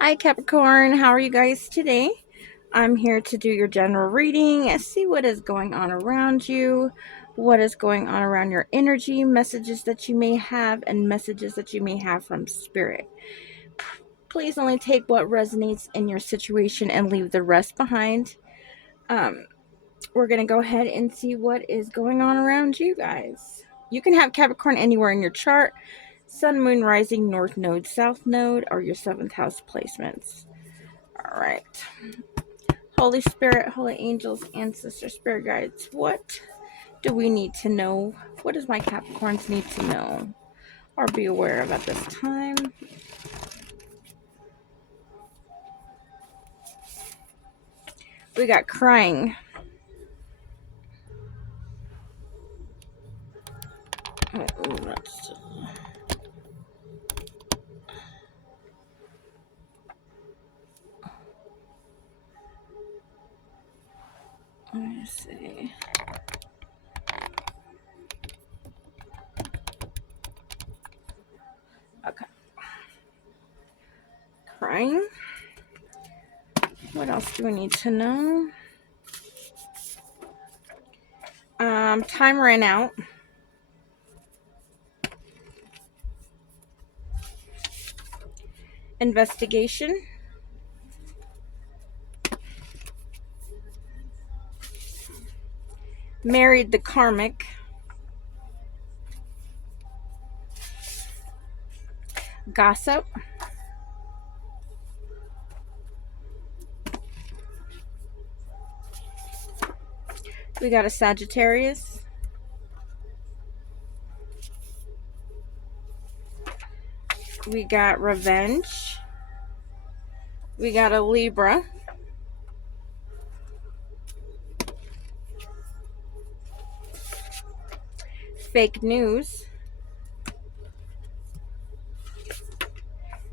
Hi Capricorn, how are you guys today? I'm here to do your general reading and see what is going on around you, what is going on around your energy, messages that you may have, and messages that you may have from spirit. Please only take what resonates in your situation and leave the rest behind. Um, we're going to go ahead and see what is going on around you guys. You can have Capricorn anywhere in your chart. Sun, Moon, Rising, North Node, South Node, or your 7th house placements. All right. Holy Spirit, Holy Angels, Ancestor, Spirit Guides, what do we need to know? What does my Capricorns need to know or be aware of at this time? We got crying. Oh, that's... Let me see. Okay. Crying. What else do we need to know? Time ran out. Investigation. Married the karmic. Gossip. We got a Sagittarius. We got revenge. We got a Libra. Fake news.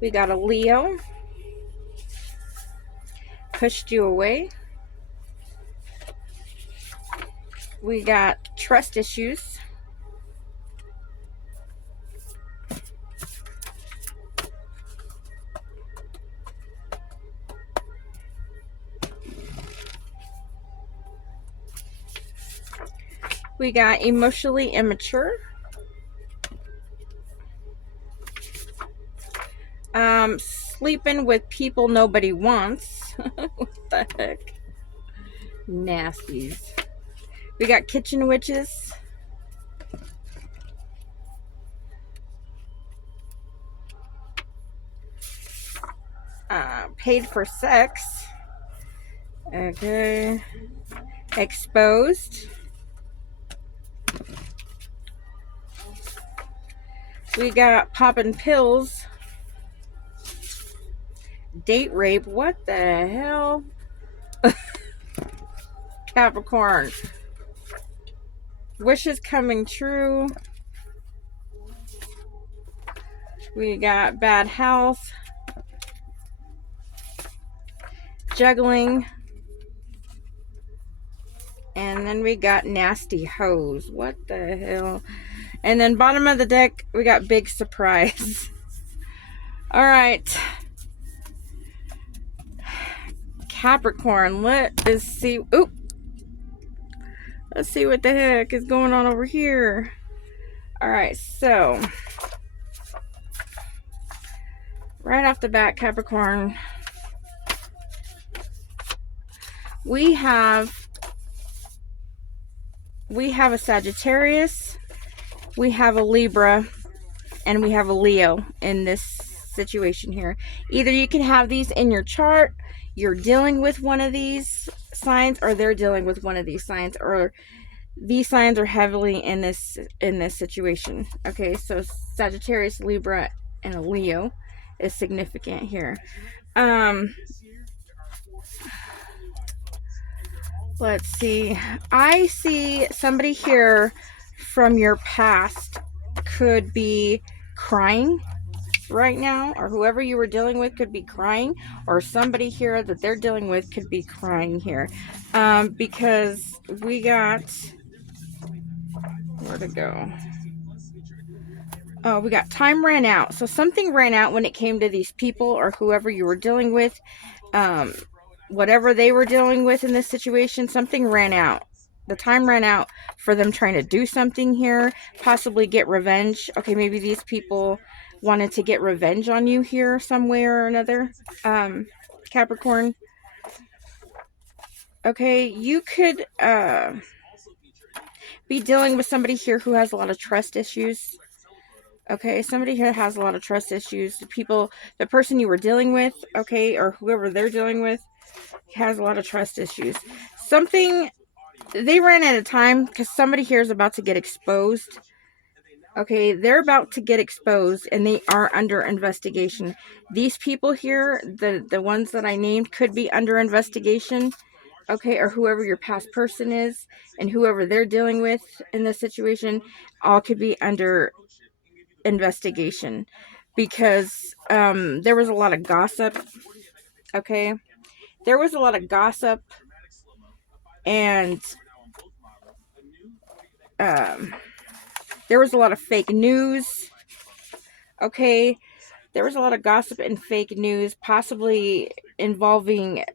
We got a Leo. Pushed you away. We got trust issues. We got emotionally immature. Sleeping with people nobody wants. What the heck? Nasties. We got kitchen witches. Paid for sex. Okay. Exposed. We got popping pills. Date rape. What the hell? Capricorn. Wishes coming true. We got bad health. Juggling. And then we got nasty hoes. What the hell? And then bottom of the deck, we got big surprise. All right. Capricorn, let's see. Oop. Let's see what the heck is going on over here. All right, so right off the bat, Capricorn, we have a Sagittarius, we have a Libra, and we have a Leo in this situation here. Either you can have these in your chart, you're dealing with one of these signs, or they're dealing with one of these signs, or these signs are heavily in this situation. Okay, so Sagittarius, Libra, and a Leo is significant here. Let's see. I see somebody here from your past could be crying right now, or whoever you were dealing with could be crying, or somebody here that they're dealing with could be crying here. Because we got, where to go? Oh, we got time ran out. So something ran out when it came to these people or whoever you were dealing with. Um, Whatever they were dealing with in this situation, something ran out. The time ran out for them trying to do something here, possibly get revenge. Okay, maybe these people wanted to get revenge on you here some way or another. Capricorn. Okay, you could be dealing with somebody here who has a lot of trust issues. Okay, somebody here has a lot of trust issues. The person you were dealing with, okay, or whoever they're dealing with, has a lot of trust issues. Something, they ran out of time because somebody here is about to get exposed. Okay, they're about to get exposed and they are under investigation. These people here, the ones that I named, could be under investigation. Okay, or whoever your past person is and whoever they're dealing with in this situation, all could be under investigation because there was a lot of gossip. Okay, there was a lot of gossip and um, there was a lot of fake news. Okay, there was a lot of gossip and fake news, possibly involving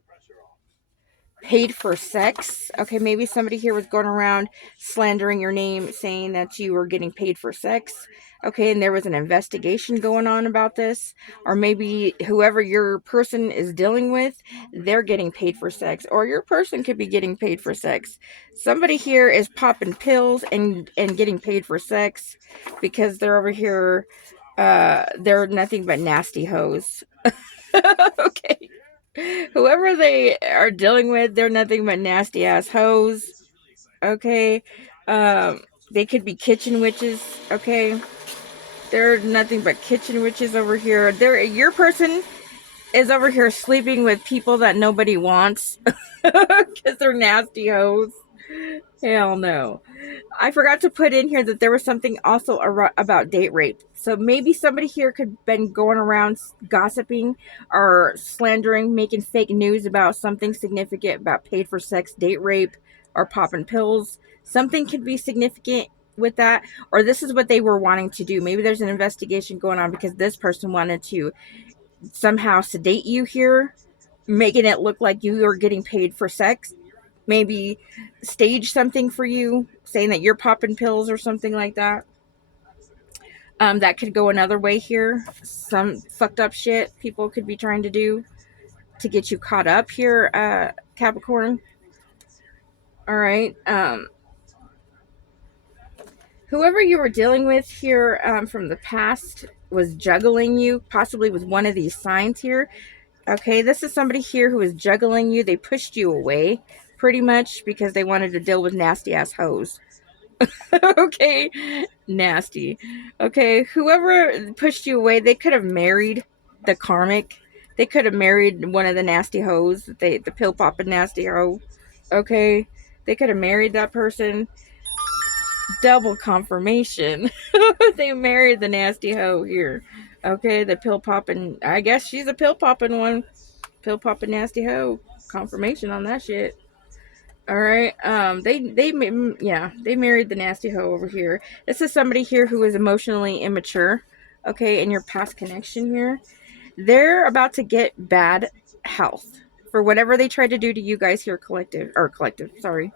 paid for sex. Okay, maybe somebody here was going around slandering your name, saying that you were getting paid for sex. Okay, and there was an investigation going on about this. Or maybe whoever your person is dealing with, they're getting paid for sex. Or your person could be getting paid for sex. Somebody here is popping pills and getting paid for sex because they're over here. They're nothing but nasty hoes. Okay. Whoever they are dealing with, they're nothing but nasty ass hoes. Okay. They could be kitchen witches. Okay. They're nothing but kitchen witches over here. Your person is over here sleeping with people that nobody wants because they're nasty hoes. Hell no. I forgot to put in here that there was something also about date rape. So maybe somebody here could have been going around gossiping or slandering, making fake news about something significant about paid for sex, date rape, or popping pills. Something could be significant with that, or this is what they were wanting to do. Maybe there's an investigation going on because this person wanted to somehow sedate you here, making it look like you are getting paid for sex, maybe stage something for you, saying that you're popping pills or something like that. That could go another way here. Some fucked up shit people could be trying to do to get you caught up here, Capricorn. All right. Whoever you were dealing with here from the past was juggling you, possibly with one of these signs here. Okay, this is somebody here who is juggling you. They pushed you away pretty much because they wanted to deal with nasty ass hoes. Okay, nasty. Okay, whoever pushed you away, they could have married the karmic. They could have married one of the nasty hoes. The pill popping nasty hoe. Okay, they could have married that person. Double confirmation. They married the nasty hoe here. Okay, the pill popping. I guess she's a pill popping one. Pill popping nasty hoe. Confirmation on that shit. All right. They married the nasty hoe over here. This is somebody here who is emotionally immature. Okay, in your past connection here, they're about to get bad health for whatever they tried to do to you guys here, collective. Sorry,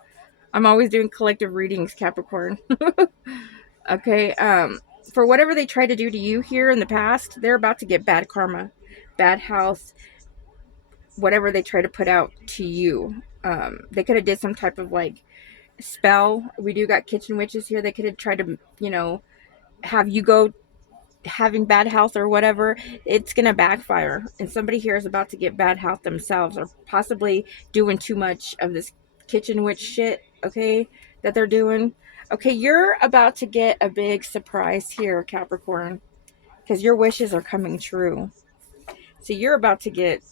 I'm always doing collective readings, Capricorn. Okay. For whatever they tried to do to you here in the past, they're about to get bad karma, bad health, whatever they try to put out to you. They could have did some type of like spell. We do got kitchen witches here. They could have tried to, have you go having bad health or whatever. It's gonna backfire, and somebody here is about to get bad health themselves, or possibly doing too much of this kitchen witch shit. Okay, that they're doing. Okay, you're about to get a big surprise here, Capricorn, because your wishes are coming true. So you're about to get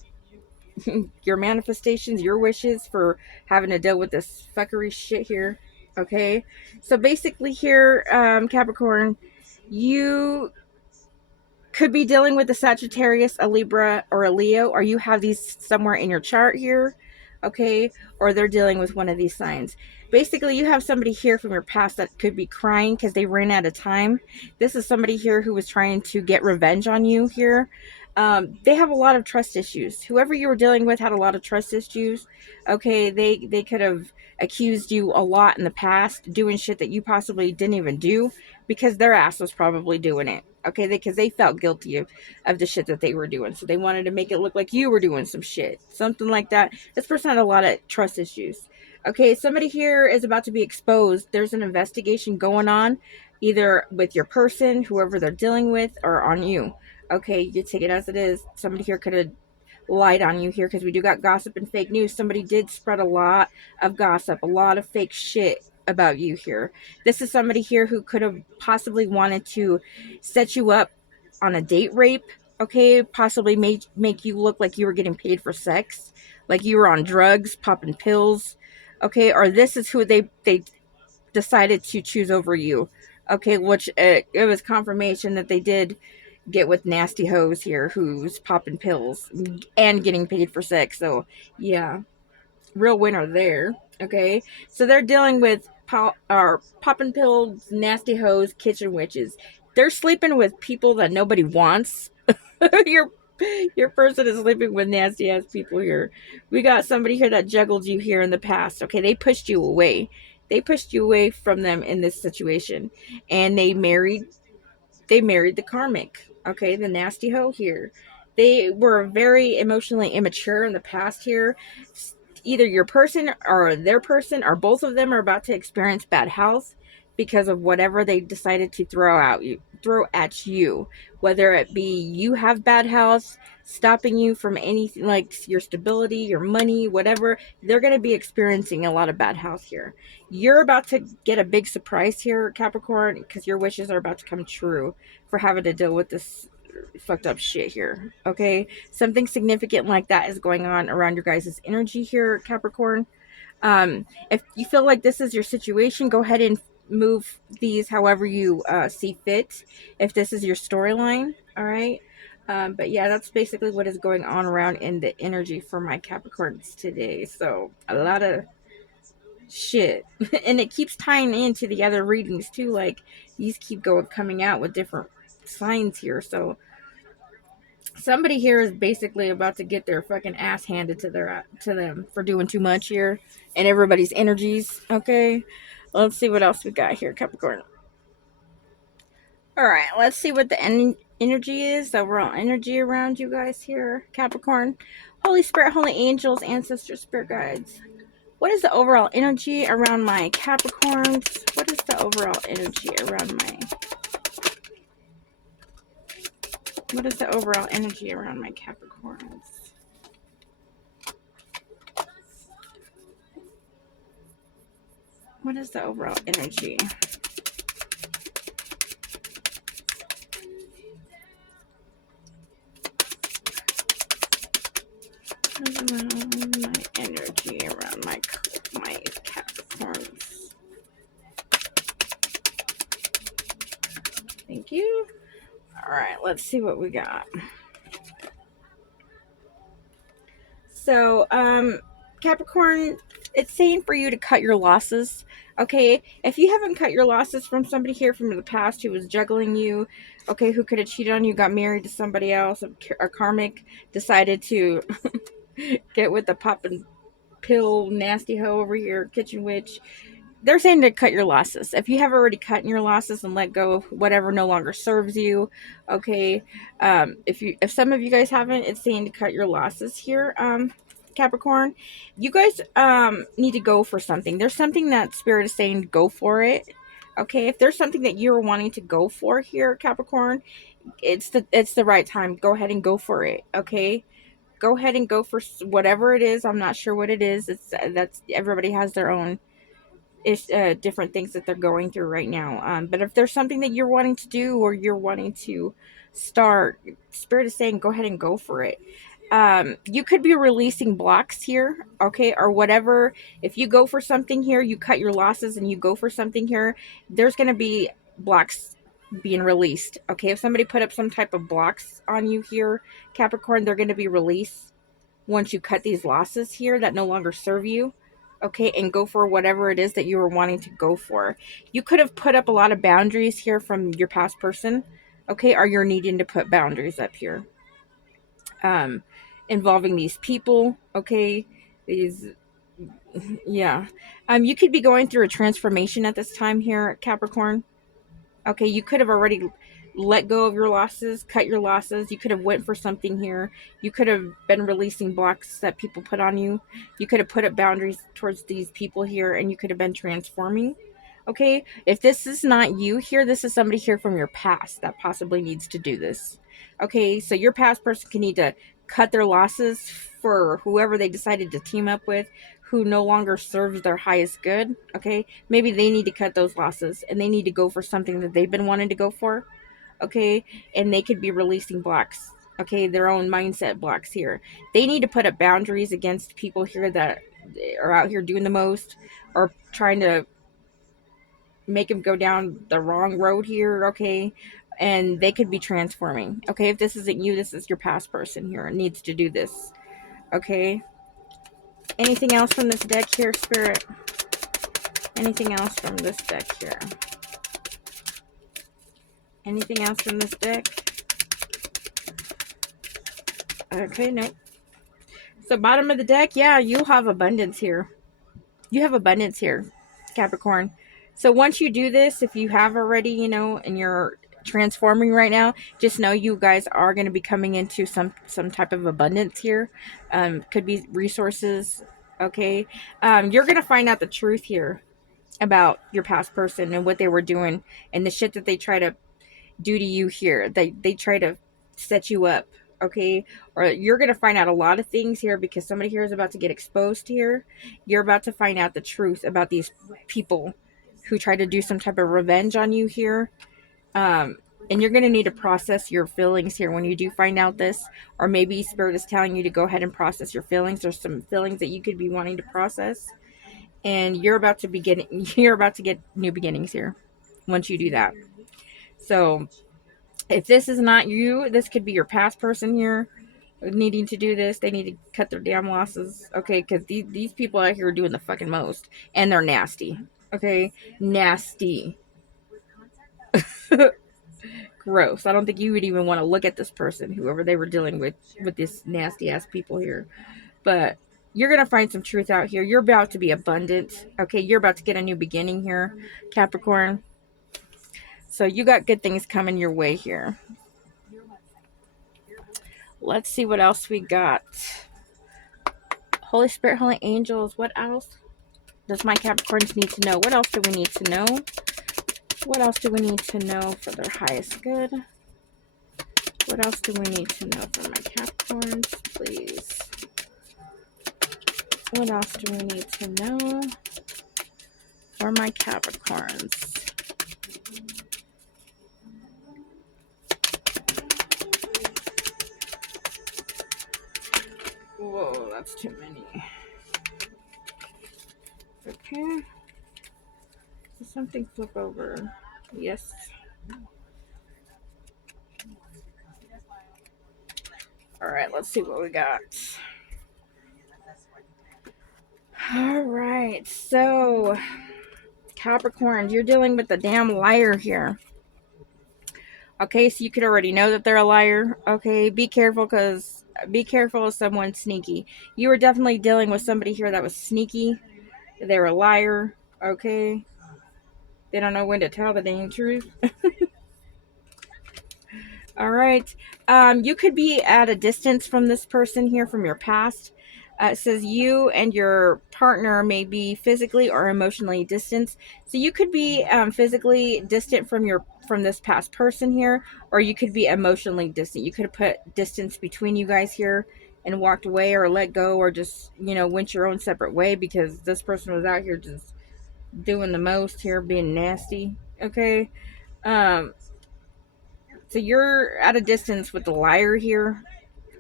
your manifestations, your wishes for having to deal with this fuckery shit here. Okay, so basically here, Capricorn, you could be dealing with a Sagittarius, a Libra, or a Leo, or you have these somewhere in your chart here. okay, or they're dealing with one of these signs. Basically, you have somebody here from your past that could be crying because they ran out of time. This is somebody here who was trying to get revenge on you here. They have a lot of trust issues. Whoever you were dealing with had a lot of trust issues. Okay, they could have accused you a lot in the past, doing shit that you possibly didn't even do because their ass was probably doing it. Okay, because they felt guilty of the shit that they were doing, so they wanted to make it look like you were doing some shit, something like that. This person had a lot of trust issues. Okay, somebody here is about to be exposed. There's an investigation going on, either with your person, whoever they're dealing with, or on you. Okay, you take it as it is. Somebody here could have light on you here because we do got gossip and fake news. Somebody did spread a lot of gossip, a lot of fake shit about you here. This is somebody here who could have possibly wanted to set you up on a date rape, okay? Possibly make you look like you were getting paid for sex, like you were on drugs, popping pills, okay? Or this is who they decided to choose over you, okay? Which it was confirmation that they did get with nasty hoes here who's popping pills and getting paid for sex. So yeah, real winner there. Okay, so they're dealing with popping pills, nasty hoes, kitchen witches. They're sleeping with people that nobody wants. your your person is sleeping with nasty ass people here. We got somebody here that juggled you here in the past. Okay, they pushed you away. They pushed you away from them in this situation, and they married the karmic, okay, the nasty hoe here. They were very emotionally immature in the past here. Either your person or their person or both of them are about to experience bad health because of whatever they decided to throw at you, whether it be you have bad health stopping you from anything like your stability, your money, whatever. They're going to be experiencing a lot of bad health here. You're about to get a big surprise here, Capricorn, because your wishes are about to come true for having to deal with this fucked up shit here. Okay, something significant like that is going on around your guys' energy here, Capricorn. If you feel like this is your situation, go ahead and move these however you see fit. If this is your storyline, all right. But yeah, that's basically what is going on around in the energy for my Capricorns today. So a lot of shit, and it keeps tying into the other readings too. Like these keep coming out with different signs here. So somebody here is basically about to get their fucking ass handed to them for doing too much here and everybody's energies. Okay, let's see what else we got here, Capricorn. All right, let's see what the energy is, the overall energy around you guys here, Capricorn. Holy Spirit, holy angels, ancestors, spirit guides. What is the overall energy around my Capricorns? What is the overall energy around my... What is the overall energy around my Capricorns? What is the overall energy? Around my energy around my Capricorns. Thank you. All right, let's see what we got. So, Capricorn, it's saying for you to cut your losses. Okay, if you haven't cut your losses from somebody here from the past who was juggling you, okay, who could have cheated on you, got married to somebody else, a karmic, decided to get with the pop and pill nasty hoe over here, kitchen witch. They're saying to cut your losses. If you have already cut your losses and let go of whatever no longer serves you, okay. If some of you guys haven't, it's saying to cut your losses here, Capricorn. You guys need to go for something. There's something that Spirit is saying to go for it. Okay, if there's something that you're wanting to go for here, Capricorn, it's the right time. Go ahead and go for it. Okay, go ahead and go for whatever it is. I'm not sure what it is. It's that's everybody has their own different things that they're going through right now. But if there's something that you're wanting to do or you're wanting to start, Spirit is saying go ahead and go for it. You could be releasing blocks here, okay, or whatever. If you go for something here, you cut your losses and you go for something here, there's going to be blocks being released, okay? If somebody put up some type of blocks on you here, Capricorn, they're going to be released. once you cut these losses here that no longer serve you, okay, and go for whatever it is that you were wanting to go for. You could have put up a lot of boundaries here from your past person, okay, or you're needing to put boundaries up here, involving these people, okay, these, yeah, you could be going through a transformation at this time here, Capricorn. Okay, you could have already let go of your losses, cut your losses. You could have went for something here. You could have been releasing blocks that people put on you. You could have put up boundaries towards these people here, and you could have been transforming. Okay, if this is not you here, this is somebody here from your past that possibly needs to do this. Okay, so your past person can need to cut their losses for whoever they decided to team up with, who no longer serves their highest good. Okay, maybe they need to cut those losses and they need to go for something that they've been wanting to go for. Okay, and they could be releasing blocks, okay, their own mindset blocks here. They need to put up boundaries against people here that are out here doing the most, or trying to make them go down the wrong road here, okay, and they could be transforming. Okay, if this isn't you, this is your past person here, it needs to do this. Okay, anything else from this deck here, Spirit? Anything else from this deck here? Anything else from this deck? Okay, nope. So bottom of the deck, yeah, you have abundance here. You have abundance here, Capricorn. So once you do this, if you have already, you know, and you're transforming right now, just know you guys are going to be coming into some type of abundance here. Could be resources. Okay. You're going to find out the truth here about your past person and what they were doing and the shit that they try to do to you here. They try to set you up, okay? Or you're going to find out a lot of things here because somebody here is about to get exposed here. You're about to find out the truth about these people who try to do some type of revenge on you here. And you're going to need to process your feelings here when you do find out this, or maybe Spirit is telling you to go ahead and process your feelings. There's some feelings that you could be wanting to process, and you're about to get new beginnings here once you do that. So if this is not you, this could be your past person here needing to do this. They need to cut their damn losses, okay? Because these people out here are doing the fucking most, and they're nasty, okay? Nasty. Gross. I don't think you would even want to look at this person, whoever they were dealing with this nasty ass people here. But you're going to find some truth out here. You're about to be abundant, okay? You're about to get a new beginning here, Capricorn. So you got good things coming your way here. Let's see what else we got. Holy Spirit, Holy Angels, what else does my Capricorns need to know? What else do we need to know? What else do we need to know for their highest good? What else do we need to know for my Capricorns, please? What else do we need to know for my Capricorns? Whoa, that's too many. Okay. Did something flip over? Yes. Alright, let's see what we got. Alright, so Capricorn, you're dealing with the damn liar here. Okay, so you could already know that they're a liar. Okay, be careful of someone sneaky. You were definitely dealing with somebody here that was sneaky. They're a liar. Okay, they don't know when to tell the dang truth. All right. You could be at a distance from this person here from your past. It says you and your partner may be physically or emotionally distant. So you could be physically distant from this past person here, or you could be emotionally distant. You could have put distance between you guys here and walked away, or let go, or just, you know, went your own separate way because this person was out here just doing the most here, being nasty. Okay. So you're at a distance with the liar here.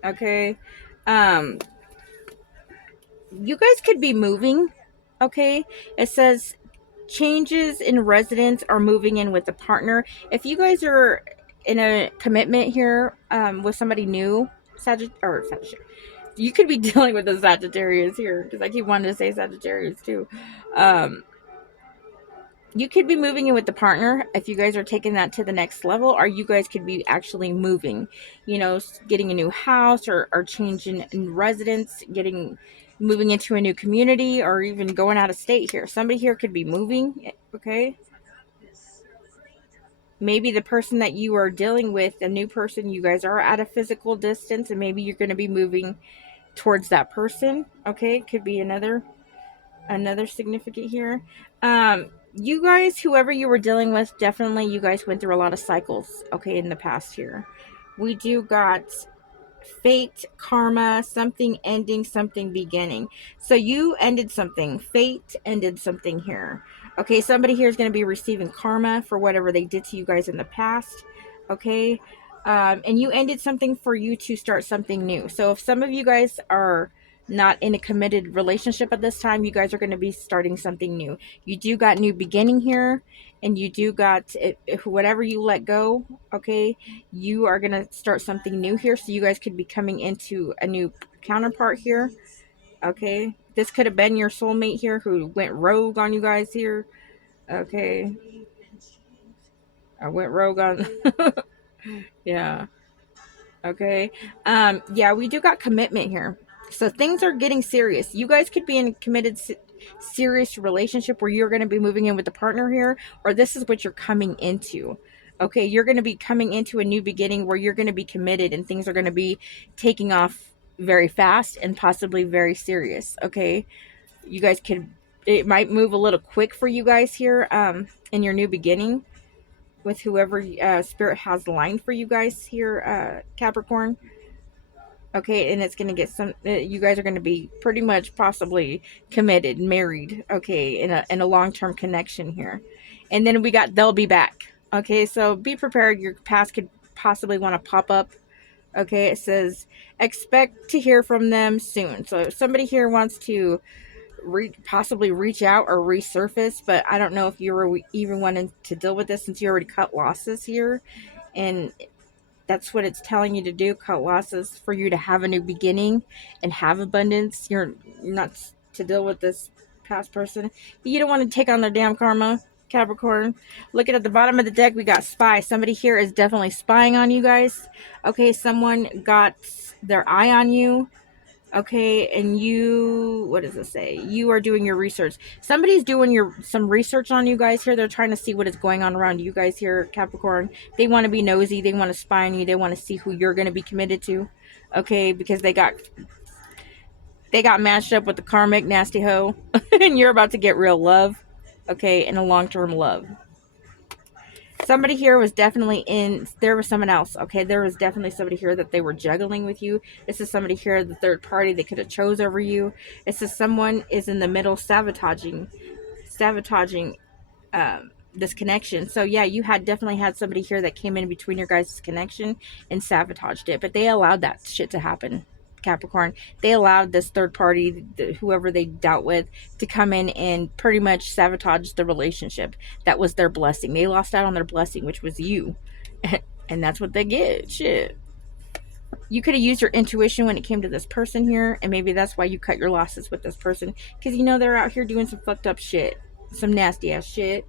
Okay. You guys could be moving. Okay. It says changes in residence or moving in with a partner. If you guys are in a commitment here with somebody new, Sagittarius, You could be dealing with a Sagittarius here, because I keep wanting to say Sagittarius too. Um, you could be moving in with the partner if you guys are taking that to the next level, or you guys could be actually moving, getting a new house, or changing in residence, moving into a new community, or even going out of state here. Somebody here could be moving, okay? Maybe the person that you are dealing with, a new person, you guys are at a physical distance, and maybe you're going to be moving towards that person, okay? Could be another significant here. You guys, whoever you were dealing with, definitely you guys went through a lot of cycles, okay, in the past here. We do got fate, karma, something ending, something beginning. So you ended something. Fate ended something here. Okay, somebody here is going to be receiving karma for whatever they did to you guys in the past. Okay, and you ended something for you to start something new. So if some of you guys are not in a committed relationship at this time, you guys are going to be starting something new. You do got new beginning here, and you do got whatever you let go. Okay, you are going to start something new here. So you guys could be coming into a new counterpart here. Okay, this could have been your soulmate here who went rogue on you guys here. Okay, I went rogue on. Yeah. Okay. Yeah, we do got commitment here. So things are getting serious. You guys could be in a committed serious relationship where you're going to be moving in with a partner here, or this is what you're coming into. Okay, you're going to be coming into a new beginning where you're going to be committed, and things are going to be taking off very fast and possibly very serious. Okay, you guys could, it might move a little quick for you guys here in your new beginning with whoever spirit has lined for you guys here, Capricorn. Okay, and it's going to get you guys are going to be pretty much possibly committed, married, okay, in a long-term connection here. And then we got they'll be back. Okay, so be prepared, your past could possibly want to pop up. Okay, it says expect to hear from them soon. So if somebody here wants to possibly reach out or resurface, but I don't know if you were even wanting to deal with this since you already cut losses here, and that's what it's telling you to do. Cut losses for you to have a new beginning and have abundance. You're not to deal with this past person. You don't want to take on their damn karma, Capricorn. Looking at the bottom of the deck, we got spy. Somebody here is definitely spying on you guys. Okay, someone got their eye on you. Okay, and you, what does it say? You are doing your research. Somebody's doing some research on you guys here. They're trying to see what is going on around you guys here, Capricorn. They want to be nosy. They want to spy on you. They want to see who you're going to be committed to. Okay, because they got matched up with the karmic nasty hoe, and you're about to get real love. Okay, and a long-term love. Somebody here was definitely there was someone else. Okay, there was definitely somebody here that they were juggling with you. This is somebody here, the third party they could have chose over you. It says someone is in the middle sabotaging this connection. So yeah, you definitely had somebody here that came in between your guys' connection and sabotaged it, but they allowed that shit to happen, Capricorn. They allowed this third party, whoever they dealt with, to come in and pretty much sabotage the relationship. That was their blessing. They lost out on their blessing, which was you. And that's what they get. Shit. You could have used your intuition when it came to this person here, and maybe that's why you cut your losses with this person, because they're out here doing some fucked up shit, some nasty ass shit.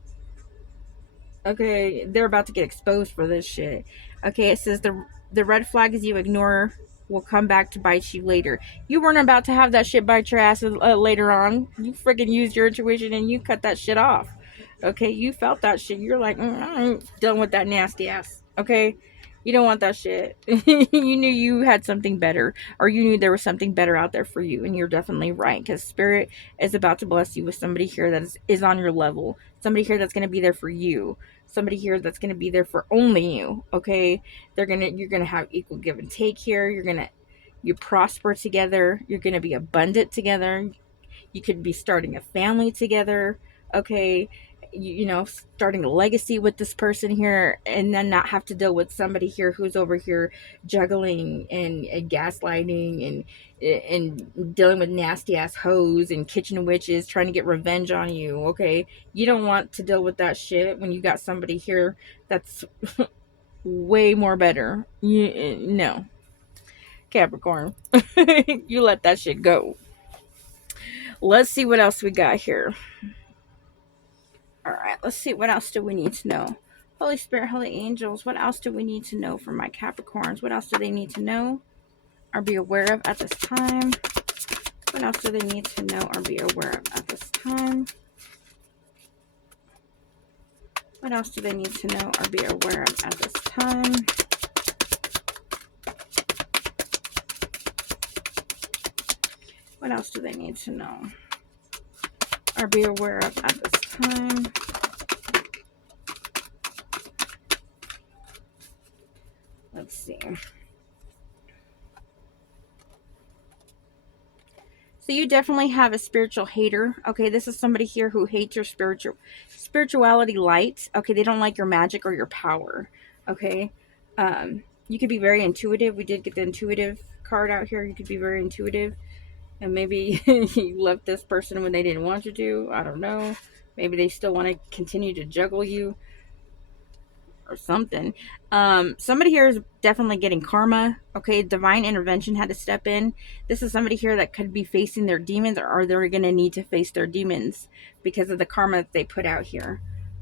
Okay, they're about to get exposed for this shit. Okay, it says the red flags you ignore will come back to bite you later. You weren't about to have that shit bite your ass later on. You freaking used your intuition and you cut that shit off. Okay, you felt that shit. You're like, I ain't done with that nasty ass. Okay, you don't want that shit. You knew you had something better, or you knew there was something better out there for you, and you're definitely right, because Spirit is about to bless you with somebody here that is on your level. Somebody here that's going to be there for you. Somebody here that's going to be there for only you. Okay, you're gonna have equal give and take here. You prosper together. You're gonna be abundant together. You could be starting a family together. Okay, starting a legacy with this person here, and then not have to deal with somebody here who's over here juggling and gaslighting and dealing with nasty ass hoes and kitchen witches trying to get revenge on you. Okay, you don't want to deal with that shit when you got somebody here that's way more better. No. Capricorn. You let that shit go. Let's see what else we got here. All right, let's see what else do we need to know. Holy Spirit, Holy Angels, what else do we need to know from my Capricorns? What else do they need to know or be aware of at this time? What else do they need to know or be aware of at this time? What else do they need to know or be aware of at this time? What else do they need to know or be aware of at this time? Let's see. So you definitely have a spiritual hater. Okay, this is somebody here who hates your spirituality light. Okay, they don't like your magic or your power. Okay, you could be very intuitive. We did get the intuitive card out here. You could be very intuitive, and maybe you left this person when they didn't want you to. I don't know. Maybe they still want to continue to juggle you or something. Somebody here is definitely getting karma. Okay, divine intervention had to step in. This is somebody here that could be facing their demons, or they're going to need to face their demons because of the karma that they put out here.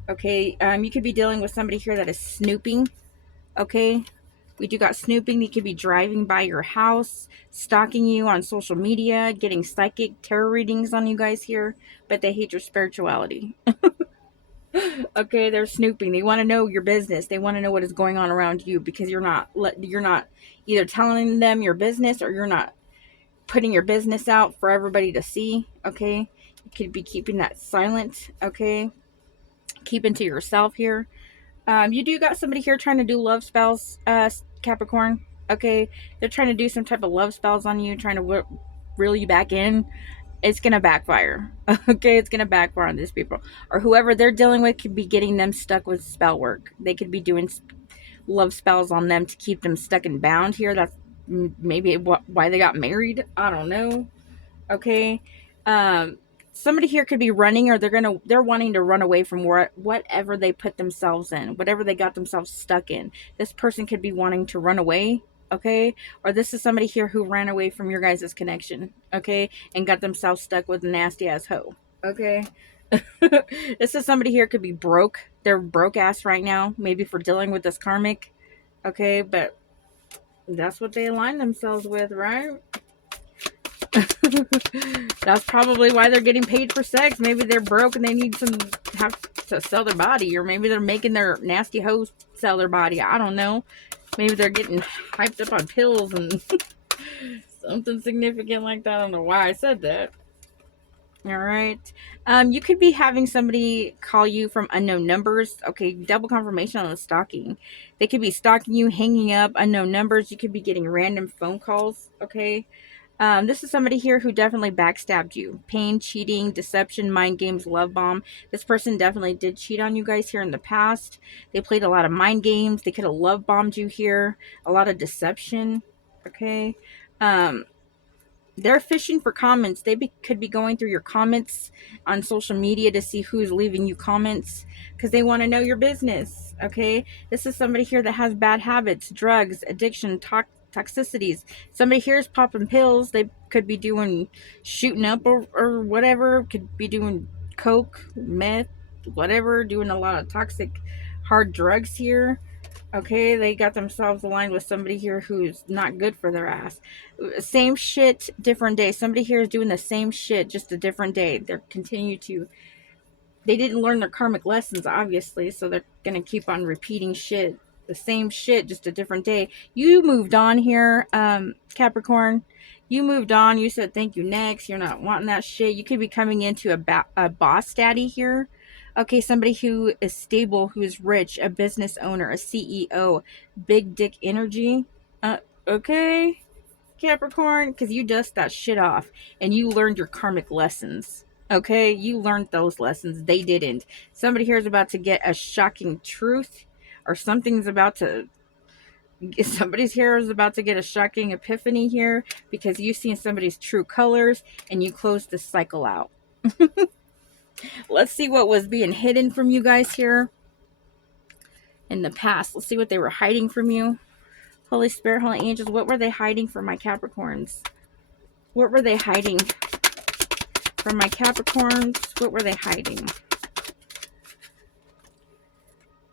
Okay, you could be dealing with somebody here that is snooping. Okay, we do got snooping. They could be driving by your house, stalking you on social media, getting psychic tarot readings on you guys here, but they hate your spirituality. Okay, they're snooping. They want to know your business. They want to know what is going on around you because you're not either telling them your business or you're not putting your business out for everybody to see. Okay, you could be keeping that silent. Okay, keeping to yourself here. You do got somebody here trying to do love spells, Capricorn. Okay, they're trying to do some type of love spells on you, trying to reel you back in. It's gonna backfire. Okay, it's gonna backfire on these people, or whoever they're dealing with could be getting them stuck with spell work. They could be doing love spells on them to keep them stuck and bound here. That's maybe why they got married. I don't know. Okay, um somebody here could be running, or they're wanting to run away from whatever they put themselves in, whatever they got themselves stuck in. This person could be wanting to run away. Okay, or this is somebody here who ran away from your guys' connection. Okay, and got themselves stuck with a nasty ass hoe. Okay. This is somebody here could be broke. They're broke ass right now, maybe for dealing with this karmic. Okay, but that's what they align themselves with, right? That's probably why they're getting paid for sex. Maybe they're broke and they have to sell their body, or maybe they're making their nasty host sell their body. I don't know. Maybe they're getting hyped up on pills and something significant like that. I don't know why I said that. All right. You could be having somebody call you from unknown numbers. Okay, double confirmation on the stalking. They could be stalking you, hanging up, unknown numbers. You could be getting random phone calls. Okay. This is somebody here who definitely backstabbed you. Pain, cheating, deception, mind games, love bomb. This person definitely did cheat on you guys here in the past. They played a lot of mind games. They could have love bombed you here. A lot of deception. Okay. They're fishing for comments. Could be going through your comments on social media to see who's leaving you comments because they want to know your business. Okay. This is somebody here that has bad habits, drugs, addiction, toxicities. Somebody here is popping pills. They could be doing shooting up or whatever. Could be doing coke, meth, whatever, doing a lot of toxic hard drugs here. Okay, they got themselves aligned with somebody here who's not good for their ass. Same shit, different day. Somebody here is doing the same shit, just a different day. They didn't learn their karmic lessons, obviously, so they're gonna keep on repeating shit. The same shit, just a different day. You moved on here, Capricorn. You moved on. You said thank you next. You're not wanting that shit. You could be coming into a boss daddy here. Okay, somebody who is stable, who is rich, a business owner, a CEO, big dick energy. Okay, Capricorn, because you dust that shit off and you learned your karmic lessons. Okay, you learned those lessons. They didn't. Somebody here is about to get a shocking truth, or somebody's here is about to get a shocking epiphany here because you've seen somebody's true colors and you closed this cycle out. Let's see what was being hidden from you guys here in the past. Let's see what they were hiding from you. Holy Spirit, Holy Angels, what were they hiding from my Capricorns? What were they hiding from my Capricorns? What were they hiding?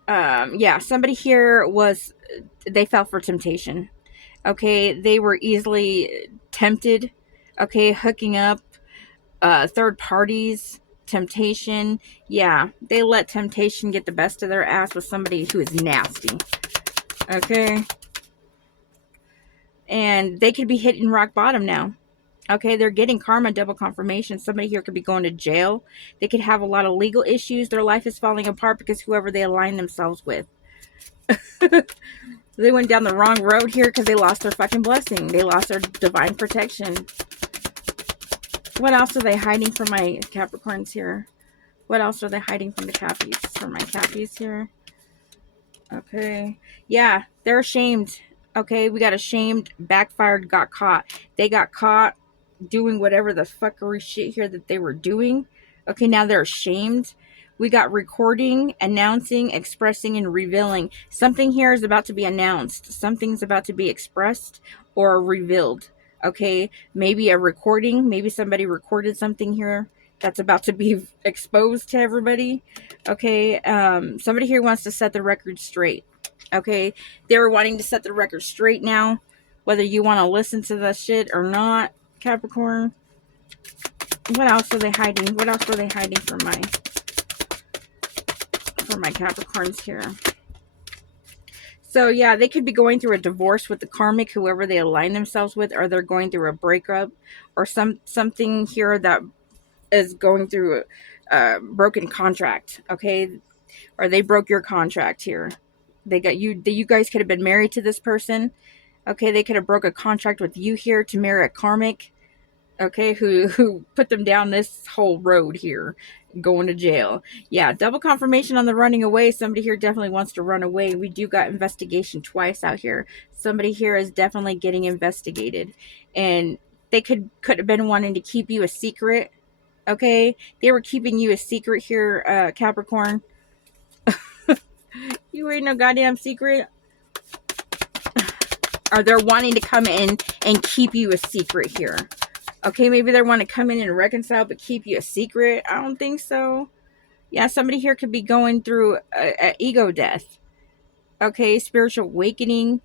Yeah, somebody here they fell for temptation. Okay, they were easily tempted. Okay, hooking up, third parties, temptation. Yeah, they let temptation get the best of their ass with somebody who is nasty. Okay, and they could be hitting rock bottom now. Okay, they're getting karma double confirmation. Somebody here could be going to jail. They could have a lot of legal issues. Their life is falling apart because whoever they align themselves with. They went down the wrong road here because they lost their fucking blessing. They lost their divine protection. What else are they hiding from my Capricorns here? What else are they hiding from the Capis? From my Capis here? Okay. Yeah, they're ashamed. Okay, we got ashamed, backfired, got caught. They got caught doing whatever the fuckery shit here that they were doing. Okay, now they're ashamed. We got recording, announcing, expressing, and revealing. Something here is about to be announced. Something's about to be expressed or revealed. Okay, maybe a recording. Maybe somebody recorded something here that's about to be exposed to everybody. Okay, somebody here wants to set the record straight. Okay, they're wanting to set the record straight now, whether you want to listen to that shit or not, Capricorn. What else are they hiding? What else were they hiding from my Capricorns here? So yeah, they could be going through a divorce with the karmic, whoever they align themselves with, or they're going through a breakup, or something here that is going through a broken contract. Okay, or they broke your contract here. They got you. You guys could have been married to this person. Okay, they could have broke a contract with you here to marry a karmic. Okay, who put them down this whole road here, going to jail. Yeah, double confirmation on the running away. Somebody here definitely wants to run away. We do got investigation twice out here. Somebody here is definitely getting investigated, and they could have been wanting to keep you a secret. Okay, they were keeping you a secret here, Capricorn. You ain't no goddamn secret. Or they're wanting to come in and keep you a secret here. Okay, maybe they want to come in and reconcile but keep you a secret. I don't think so. Yeah, somebody here could be going through a ego death. Okay, spiritual awakening.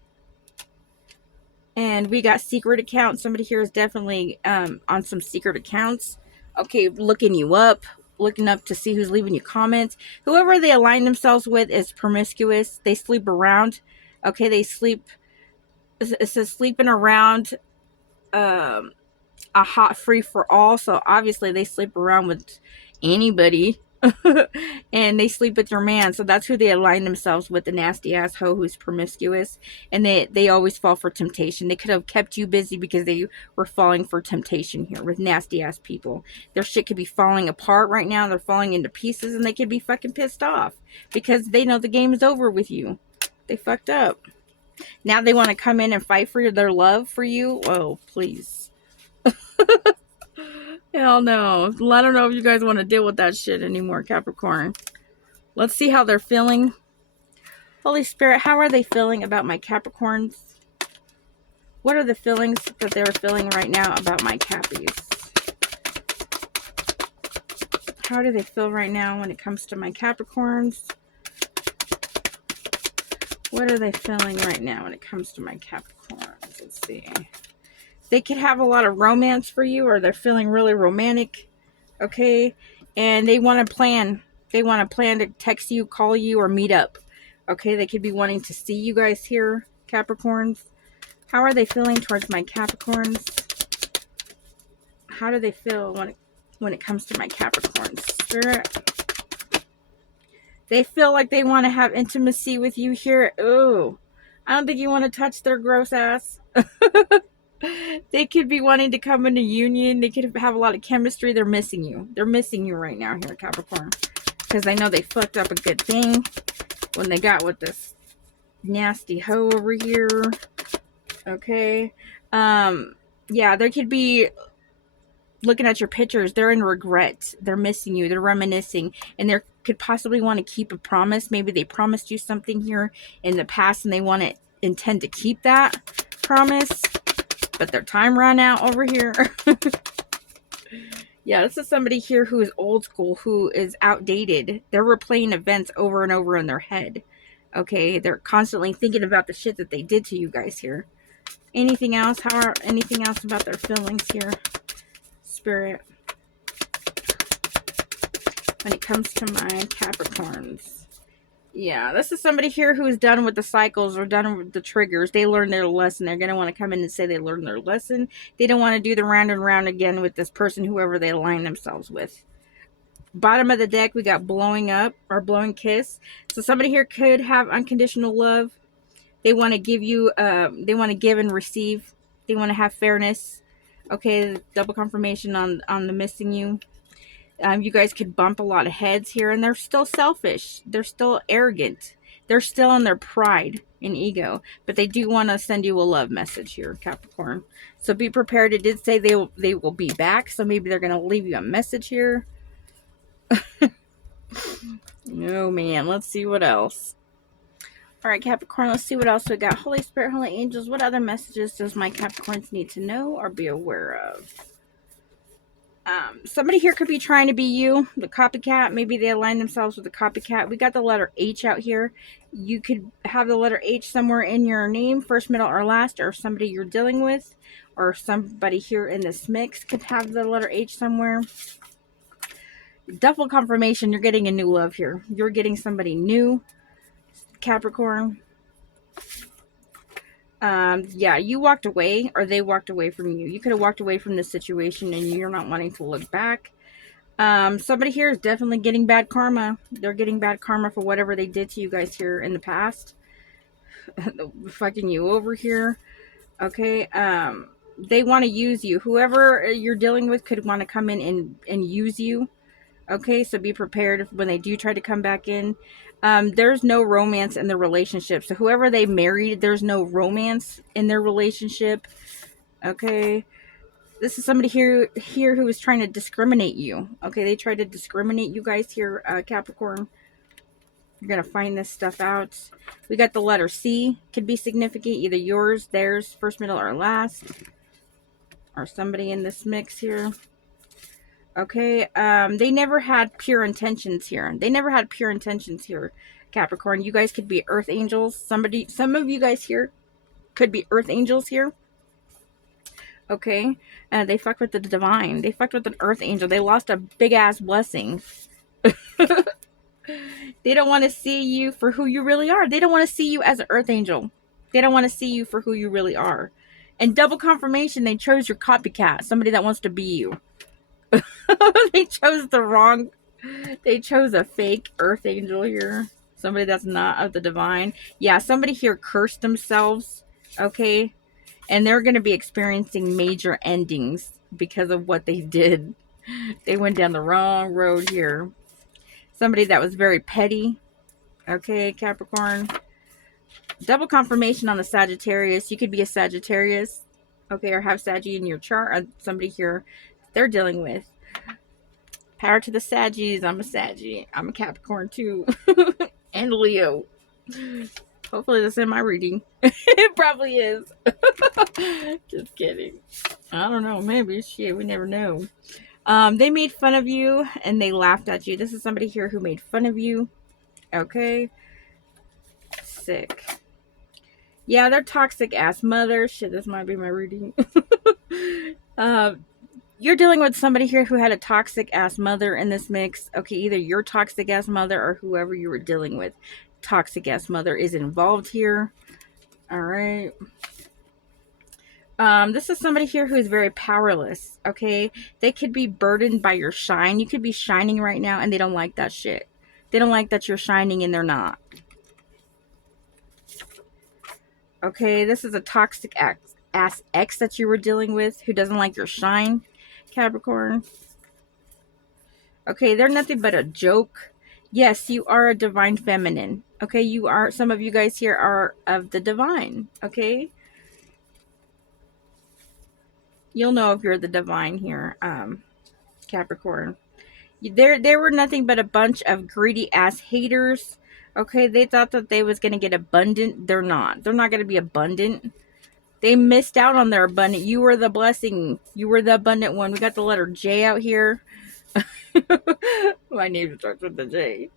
And we got secret accounts. Somebody here is definitely on some secret accounts. Okay, looking you up. Looking up to see who's leaving you comments. Whoever they align themselves with is promiscuous. They sleep around. Okay, they sleep. It says sleeping around a hot free for all. So obviously they sleep around with anybody. And they sleep with their man. So that's who they align themselves with, the nasty ass hoe who's promiscuous. And they always fall for temptation. They could have kept you busy because they were falling for temptation here with nasty ass people. Their shit could be falling apart right now. They're falling into pieces, and they could be fucking pissed off because they know the game is over with you. They fucked up. Now they want to come in and fight for their love for you. Oh, please. Hell no. I don't know if you guys want to deal with that shit anymore, Capricorn. Let's see how they're feeling. Holy Spirit, how are they feeling about my Capricorns? What are the feelings that they're feeling right now about my Capis? How do they feel right now when it comes to my Capricorns? What are they feeling right now when it comes to my Capricorns? Let's see. They could have a lot of romance for you, or they're feeling really romantic. Okay. And they want to plan. They want to plan to text you, call you, or meet up. Okay. They could be wanting to see you guys here, Capricorns. How are they feeling towards my Capricorns? How do they feel when it comes to my Capricorns? Spirit. They feel like they want to have intimacy with you here. Ooh. I don't think you want to touch their gross ass. They could be wanting to come into union. They could have a lot of chemistry. They're missing you. They're missing you right now here, Capricorn. Because they know they fucked up a good thing when they got with this nasty hoe over here. Okay. Yeah, they could be looking at your pictures. They're in regret. They're missing you. They're reminiscing. And they could possibly want to keep a promise. Maybe they promised you something here in the past and they want to intend to keep that promise, but their time ran out over here. Yeah, this is somebody here who is old school, who is outdated. They're replaying events over and over in their head. Okay, they're constantly thinking about the shit that they did to you guys here. Anything else? Anything else about their feelings here, Spirit? When it comes to my Capricorns. Yeah, this is somebody here who's done with the cycles or done with the triggers. They learned their lesson. They're going to want to come in and say they learned their lesson. They don't want to do the round and round again with this person, whoever they align themselves with. Bottom of the deck, we got blowing up or blowing kiss. So somebody here could have unconditional love. They want to give you, they want to give and receive. They want to have fairness. Okay, double confirmation on the missing you. You guys could bump a lot of heads here, and they're still selfish. They're still arrogant. They're still on their pride and ego, but they do want to send you a love message here, Capricorn. So be prepared. It did say they will be back, so maybe they're going to leave you a message here. Oh, man. Let's see what else. All right, Capricorn, let's see what else we got. Holy Spirit, Holy Angels, what other messages does my Capricorns need to know or be aware of? Somebody here could be trying to be you, the copycat. Maybe they align themselves with the copycat. We got the letter H out here. You could have the letter H somewhere in your name, first, middle, or last, or somebody you're dealing with, or somebody here in this mix could have the letter H somewhere. Double confirmation, you're getting a new love here. You're getting somebody new, Capricorn. Yeah, you walked away, or they walked away from you. You could have walked away from this situation and you're not wanting to look back. Somebody here is definitely getting bad karma. They're getting bad karma for whatever they did to you guys here in the past. Fucking you over here. Okay, they want to use you. Whoever you're dealing with could want to come in and use you. Okay, so be prepared when they do try to come back in. There's no romance in the relationship. So whoever they married, there's no romance in their relationship. Okay. This is somebody here who is trying to discriminate you. Okay, they try to discriminate you guys here, Capricorn. You're going to find this stuff out. We got the letter C. Could be significant. Either yours, theirs, first, middle, or last. Or somebody in this mix here. Okay, they never had pure intentions here. They never had pure intentions here, Capricorn. You guys could be earth angels. Some of you guys here could be earth angels here. Okay, they fucked with the divine. They fucked with an earth angel. They lost a big ass blessing. They don't want to see you for who you really are. They don't want to see you as an earth angel. They don't want to see you for who you really are. And double confirmation, they chose your copycat, somebody that wants to be you. They chose a fake earth angel here. Somebody that's not of the divine. Yeah, somebody here cursed themselves. Okay. And they're going to be experiencing major endings because of what they did. They went down the wrong road here. Somebody that was very petty. Okay, Capricorn. Double confirmation on the Sagittarius. You could be a Sagittarius. Okay, or have Saggy in your chart. Or somebody here they're dealing with. Power to the Saggies. I'm a Saggy. I'm a Capricorn too. And Leo. Hopefully that's in my reading. It probably is. Just kidding. I don't know. Maybe. Shit, we never know. They made fun of you and they laughed at you. This is somebody here who made fun of you. Okay. Sick. Yeah, they're toxic ass mothers. Shit, this might be my reading. You're dealing with somebody here who had a toxic ass mother in this mix. Okay, either your toxic ass mother or whoever you were dealing with. Toxic ass mother is involved here. All right. This is somebody here who is very powerless. Okay, they could be burdened by your shine. You could be shining right now and they don't like that shit. They don't like that you're shining and they're not. Okay, this is a toxic ass ex that you were dealing with who doesn't like your shine, Capricorn. Okay, they're nothing but a joke. Yes, you are a divine feminine. Okay, you are, some of you guys here are of the divine. Okay, you'll know if you're the divine here, Capricorn. There were nothing but a bunch of greedy ass haters. Okay, they thought that they was going to get abundant. They're not. They're not going to be abundant. They missed out on their abundant. You were the blessing. You were the abundant one. We got the letter J out here. My name starts with the J.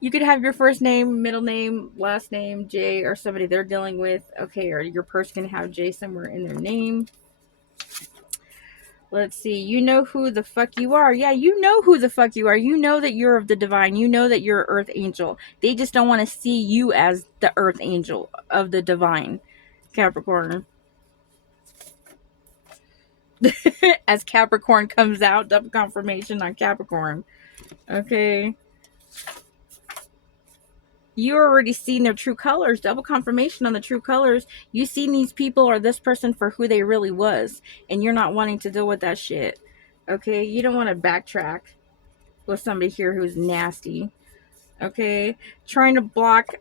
You could have your first name, middle name, last name, J, or somebody they're dealing with. Okay, or your person can have J somewhere in their name. Let's see. You know who the fuck you are. Yeah, you know who the fuck you are. You know that you're of the divine. You know that you're Earth Angel. They just don't want to see you as the Earth Angel of the divine, Capricorn. As Capricorn comes out, double confirmation on Capricorn. Okay. You already seen their true colors, double confirmation on the true colors. You seen these people or this person for who they really was, and you're not wanting to deal with that shit. Okay, you don't want to backtrack with somebody here who's nasty. Okay, trying to block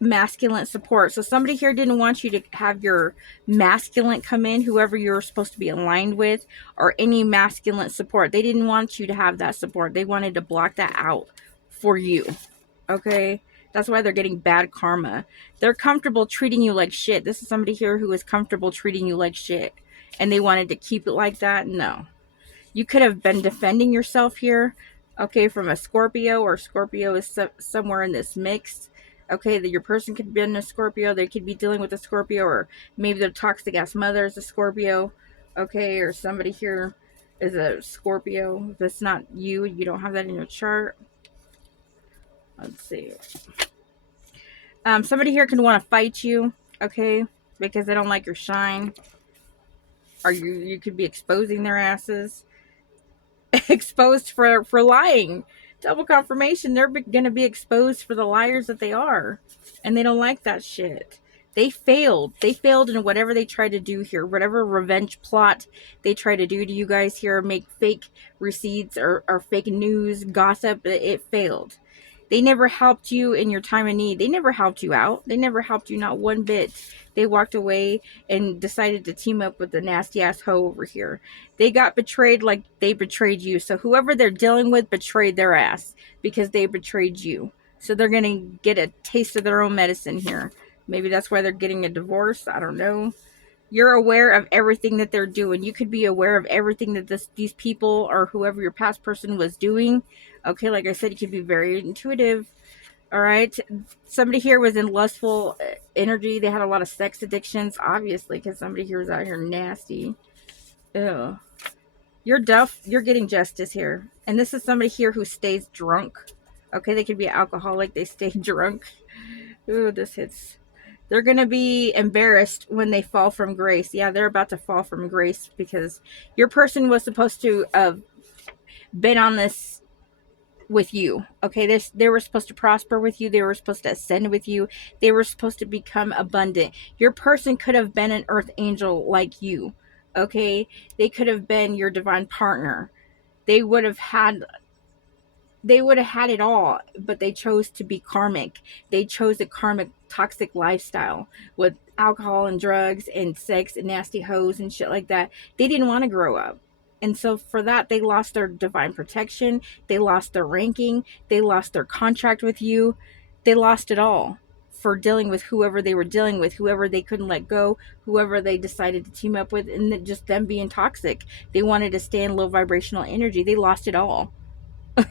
masculine support. So somebody here didn't want you to have your masculine come in, whoever you're supposed to be aligned with, or any masculine support. They didn't want you to have that support. They wanted to block that out for you. Okay, that's why they're getting bad karma. They're comfortable treating you like shit. This is somebody here who is comfortable treating you like shit, and they wanted to keep it like that. No, you could have been defending yourself here, okay, from a Scorpio, or Scorpio is somewhere in this mix. Okay, that your person could be in a Scorpio. They could be dealing with a Scorpio, or maybe their toxic ass mother is a Scorpio. Okay, or somebody here is a Scorpio. That's not you. You don't have that in your chart. Let's see. Somebody here can want to fight you, okay, because they don't like your shine, or you could be exposing their asses. Exposed for lying. Double confirmation. They're gonna be exposed for the liars that they are, and they don't like that shit. They failed. They failed in whatever they tried to do here. Whatever revenge plot they try to do to you guys here, make fake receipts or fake news, gossip, it failed. They never helped you in your time of need. They never helped you out. They never helped you, not one bit. They walked away and decided to team up with the nasty ass hoe over here. They got betrayed like they betrayed you. So whoever they're dealing with betrayed their ass because they betrayed you. So they're going to get a taste of their own medicine here. Maybe that's why they're getting a divorce. I don't know. You're aware of everything that they're doing. You could be aware of everything that these people or whoever your past person was doing. Okay, like I said, you could be very intuitive. All right. Somebody here was in lustful energy. They had a lot of sex addictions, obviously, because somebody here was out here nasty. Ew. You're deaf. You're getting justice here. And this is somebody here who stays drunk. Okay, they could be an alcoholic. They stay drunk. Ooh, this hits. They're going to be embarrassed when they fall from grace. Yeah, they're about to fall from grace because your person was supposed to have been on this with you. Okay, they were supposed to prosper with you. They were supposed to ascend with you. They were supposed to become abundant. Your person could have been an earth angel like you. Okay, they could have been your divine partner. They would have had it all, but they chose to be karmic. They chose a karmic toxic lifestyle with alcohol and drugs and sex and nasty hoes and shit like that. They didn't want to grow up. And so for that, they lost their divine protection. They lost their ranking. They lost their contract with you. They lost it all for dealing with whoever they were dealing with, whoever they couldn't let go, whoever they decided to team up with, and just them being toxic. They wanted to stay in low vibrational energy. They lost it all.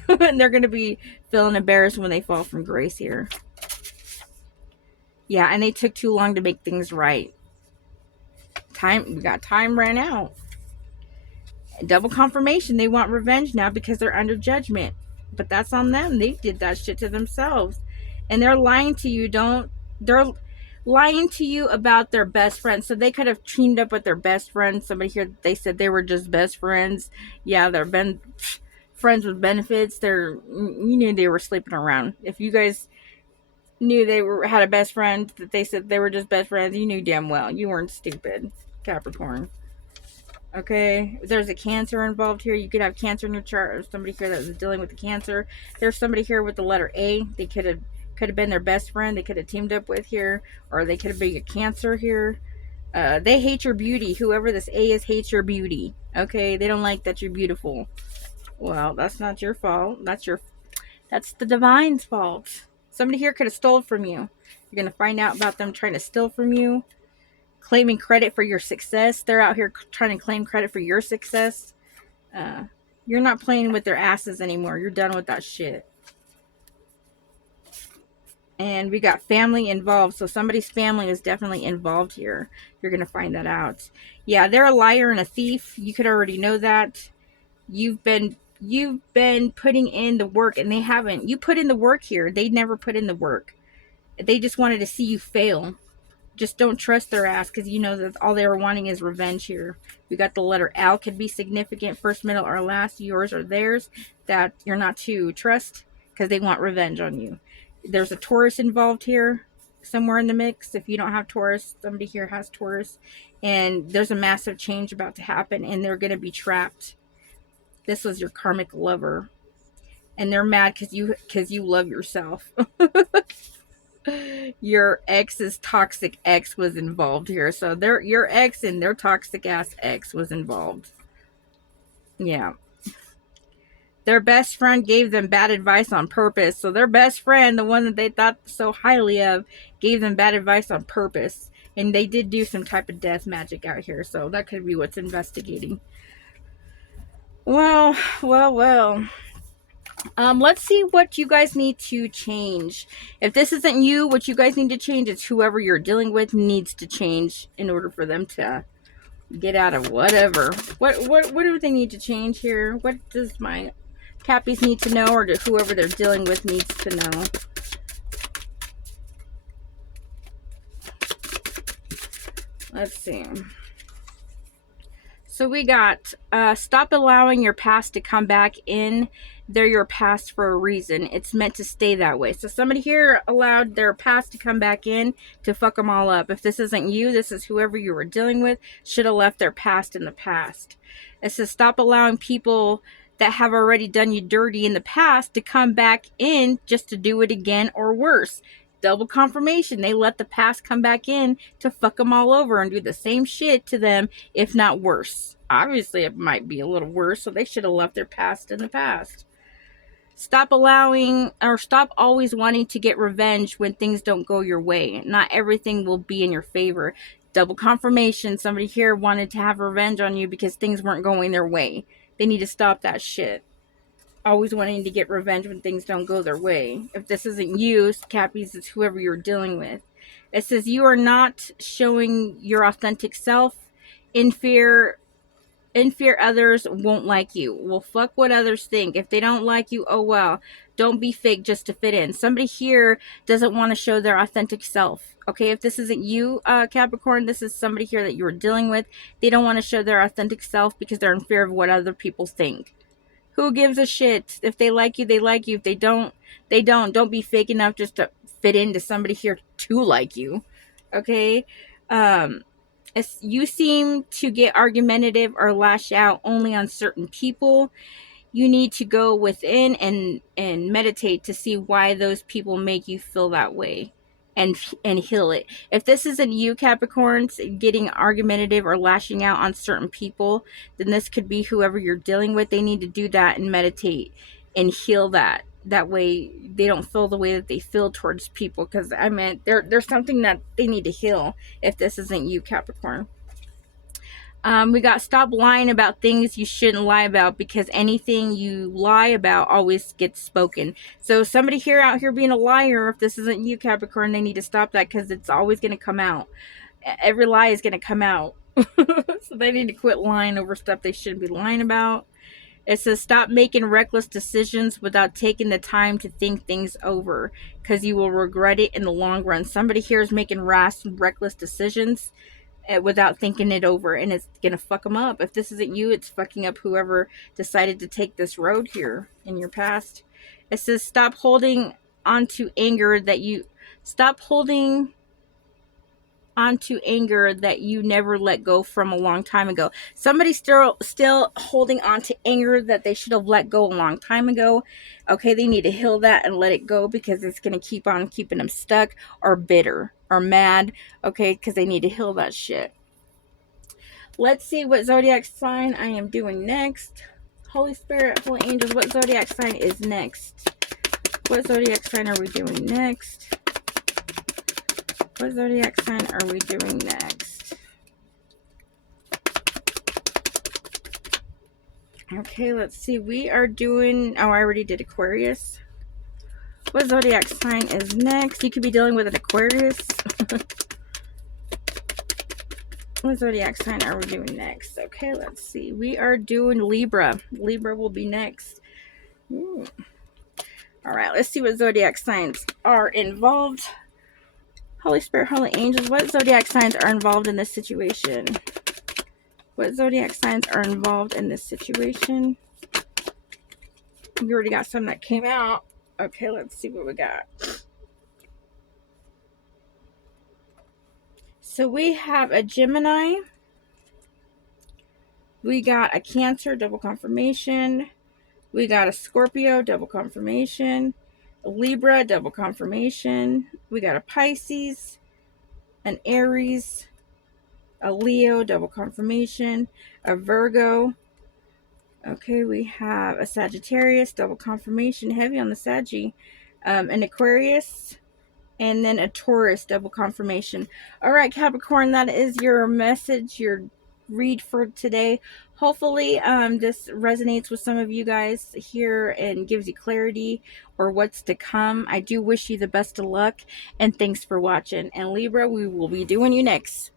And they're going to be feeling embarrassed when they fall from grace here. Yeah, and they took too long to make things right. Time ran out. Double confirmation. They want revenge now because they're under judgment. But that's on them. They did that shit to themselves. And they're lying to you. They're lying to you about their best friend. So they could have teamed up with their best friend. Somebody here, they said they were just best friends. Yeah, they're friends with benefits. You knew they were sleeping around. If you guys knew had a best friend that they said they were just best friends, you knew damn well. You weren't stupid, Capricorn. Okay, there's a Cancer involved here. You could have Cancer in your chart, or somebody here that was dealing with the Cancer. There's somebody here with the letter A. They could have been their best friend. They could have teamed up with here, or they could have been a Cancer here. They hate your beauty. Whoever this A is hates your beauty. Okay, they don't like that you're beautiful. Well, that's not your fault. That's the divine's fault. Somebody here could have stolen from you. You're going to find out about them trying to steal from you. Claiming credit for your success. They're out here trying to claim credit for your success. You're not playing with their asses anymore. You're done with that shit. And we got family involved. So somebody's family is definitely involved here. You're going to find that out. Yeah, they're a liar and a thief. You could already know that. You've been putting in the work and they haven't. You put in the work here. They never put in the work. They just wanted to see you fail. Just don't trust their ass, because you know that all they were wanting is revenge here. We got the letter L, could be significant, first, middle, or last, yours or theirs, that you're not to trust because they want revenge on you. There's a Taurus involved here somewhere in the mix. If you don't have Taurus, somebody here has Taurus, and there's a massive change about to happen and they're going to be trapped. This was your karmic lover and they're mad because you love yourself. Your ex's toxic ex was involved here. So your ex and their toxic ass ex was involved. Yeah. Their best friend gave them bad advice on purpose. So their best friend, the one that they thought so highly of, gave them bad advice on purpose. And they did do some type of death magic out here. So that could be what's investigating. Well. Let's see what you guys need to change. If this isn't you, what you guys need to change is whoever you're dealing with needs to change in order for them to get out of whatever. What do they need to change here? What does my Capis need to know, or do whoever they're dealing with needs to know? Let's see. So we got, stop allowing your past to come back in. They're your past for a reason. It's meant to stay that way. So somebody here allowed their past to come back in to fuck them all up. If this isn't you, this is whoever you were dealing with, should have left their past in the past. It says stop allowing people that have already done you dirty in the past to come back in just to do it again or worse. Double confirmation. They let the past come back in to fuck them all over and do the same shit to them, if not worse. Obviously, it might be a little worse, so they should have left their past in the past. Stop allowing, or stop always wanting to get revenge when things don't go your way. Not everything will be in your favor. Double confirmation. Somebody here wanted to have revenge on you because things weren't going their way. They need to stop that shit. Always wanting to get revenge when things don't go their way. If this isn't you, Capis, it's whoever you're dealing with. It says you are not showing your authentic self. In fear others won't like you. Well, fuck what others think. If they don't like you, oh well. Don't be fake just to fit in. Somebody here doesn't want to show their authentic self. Okay, if this isn't you, Capricorn, this is somebody here that you're dealing with. They don't want to show their authentic self because they're in fear of what other people think. Who gives a shit? If they like you, they like you. If they don't, they don't. Don't be fake enough just to fit into somebody here to like you. Okay? You seem to get argumentative or lash out only on certain people. You need to go within and meditate to see why those people make you feel that way. And heal it. If this isn't you, Capricorns, getting argumentative or lashing out on certain people, then this could be whoever you're dealing with. They need to do that and meditate and heal that. That way they don't feel the way that they feel towards people. Because I mean, there's something that they need to heal if this isn't you, Capricorn. We got stop lying about things you shouldn't lie about, because anything you lie about always gets spoken. So somebody here out here being a liar, if this isn't you, Capricorn, they need to stop that, because it's always going to come out. Every lie is going to come out. So they need to quit lying over stuff they shouldn't be lying about. It says stop making reckless decisions without taking the time to think things over, because you will regret it in the long run. Somebody here is making rash, reckless decisions without thinking it over, and it's gonna fuck them up. If this isn't you, it's fucking up whoever decided to take this road here in your past. It says stop holding onto anger that you never let go from a long time ago. Somebody's still holding on to anger that they should have let go a long time ago. Okay, they need to heal that and let it go, because it's going to keep on keeping them stuck or bitter or mad. Okay, because they need to heal that shit. Let's see what zodiac sign I am doing next. Holy Spirit, Holy Angels, what zodiac sign is next? What zodiac sign are we doing next? What zodiac sign are we doing next? Okay, let's see. We are doing... Oh, I already did Aquarius. What zodiac sign is next? You could be dealing with an Aquarius. What zodiac sign are we doing next? Okay, let's see. We are doing Libra. Libra will be next. Ooh. All right, let's see what zodiac signs are involved. Holy Spirit, Holy Angels, what zodiac signs are involved in this situation? What zodiac signs are involved in this situation? We already got some that came out. Okay, let's see what we got. So we have a Gemini. We got a Cancer, double confirmation. We got a Scorpio, double confirmation. A Libra, double confirmation. We got a Pisces, an Aries, a Leo, double confirmation. A Virgo. Okay, we have a Sagittarius, double confirmation, heavy on the Saggy. An Aquarius, and then a Taurus, double confirmation. All right, Capricorn, that is your message, your read for today. Hopefully this resonates with some of you guys here and gives you clarity or what's to come. I do wish you the best of luck, and thanks for watching. And Libra, we will be doing you next.